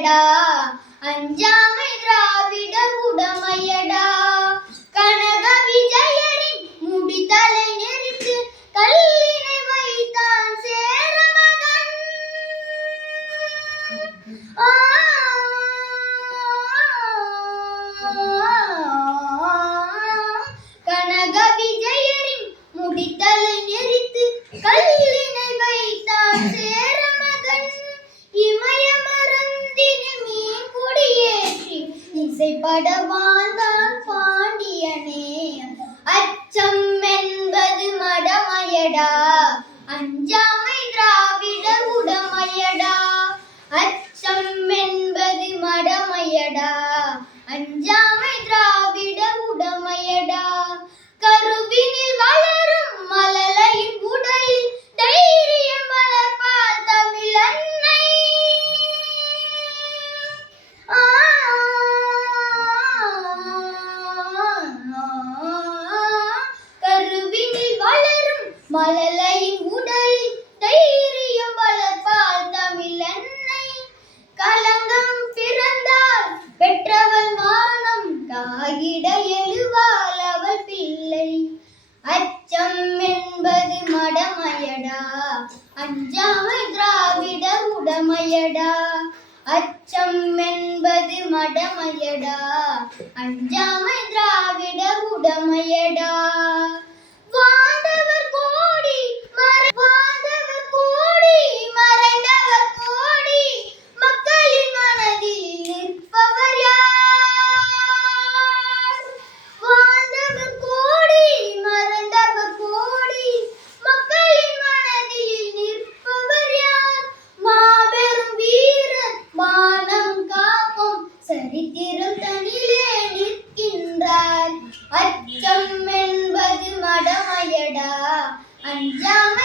மடமையடா அஞ்சாமை திராவிடர் உடமையடா கனக விஜயரின் முடித்தலை நெறித்து கல்லினை வைத்தான் சேரமகன் கனக விஜயரின் முடித்தலை நெறித்து கல்லினை வைத்தான் சேரமகன் இமய மறந்தினி மீன் குடியேற்றி இசைப்பட வாழ்ந்தான் பாண்டியனே அச்சம் என்பது மடமையடா அஞ்சாமை திராவிடர் உடமையடா அச்சம் என்பது மடமையடா அஞ்சாமை திராவிடர் உடமையடா கருவினில் வளரும் மழலையின் உடலில் தைரியம் வளர்ப்பாள் தமிழ் அன்னை கருவினில் வளரும் மழலையின் உடலில் தைரியம் வளர்ப்பாள் தமிழ் அன்னை கலங்கம் பிறந்தால் பெற்றவள் மானம் காகிட எழுவாள் அவள் பிள்ளை அச்சம் என்பது மடமையடா அஞ்சாமை திராவிடர் உடமையடா அச்சம் என்பது மடமையடா அஞ்சாமை திராவிடர் உடமையடா வாழ்ந்தவர் கோடி வாழ்ந்தவர் கோடி மறைந்தவர் கோடி மக்களின் மனதில் நிற்பவர் யார் வாழ்ந்தவர் கோடி மறைந்தவர் கோடி மக்களின் மனதில் நிற்பவர் யார் மாபெரும் வீரர் மானம் காக்கும் சரித்திரம் தனிலே நிற்கின்றார் அச்சம் என்பது மடமையடா அஞ்சாமை